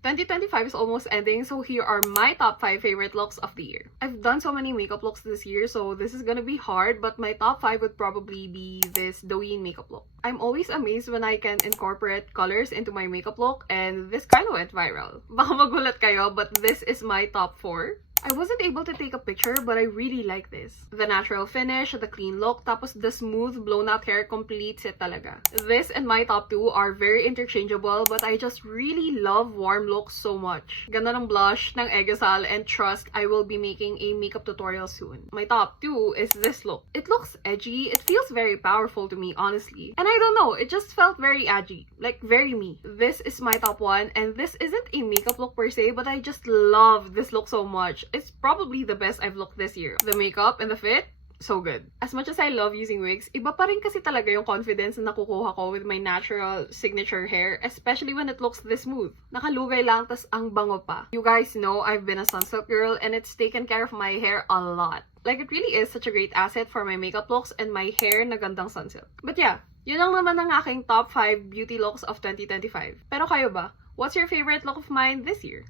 2025 is almost ending, so here are my top 5 favorite looks of the year. I've done so many makeup looks this year, so this is gonna be hard, but my top 5 would probably be this Douyin makeup look. I'm always amazed when I can incorporate colors into my makeup look, and this kind of went viral. Baka magulat kayo, but this is my top 4. I wasn't able to take a picture, but I really like this. The natural finish, the clean look, tapos the smooth blown out hair completes it talaga. This and my top 2 are very interchangeable, but I just really love warm looks so much. Ganda ng blush, ng Eggosal, and trust I will be making a makeup tutorial soon. My top 2 is this look. It looks edgy, it feels very powerful to me, honestly. And I don't know, it just felt very edgy, like very me. This is my top 1, and this isn't a makeup look per se, but I just love this look so much. It's probably the best I've looked this year. The makeup and the fit, so good. As much as I love using wigs, iba pa rin kasi talaga yung confidence na nakukuha ko with my natural signature hair, especially when it looks this smooth. Nakalugay lang, tas ang bango pa. You guys know I've been a Sunsilk girl and it's taken care of my hair a lot. Like, it really is such a great asset for my makeup looks and my hair na gandang Sunsilk. But yeah, yun lang naman ang aking top 5 beauty looks of 2025. Pero kayo ba? What's your favorite look of mine this year?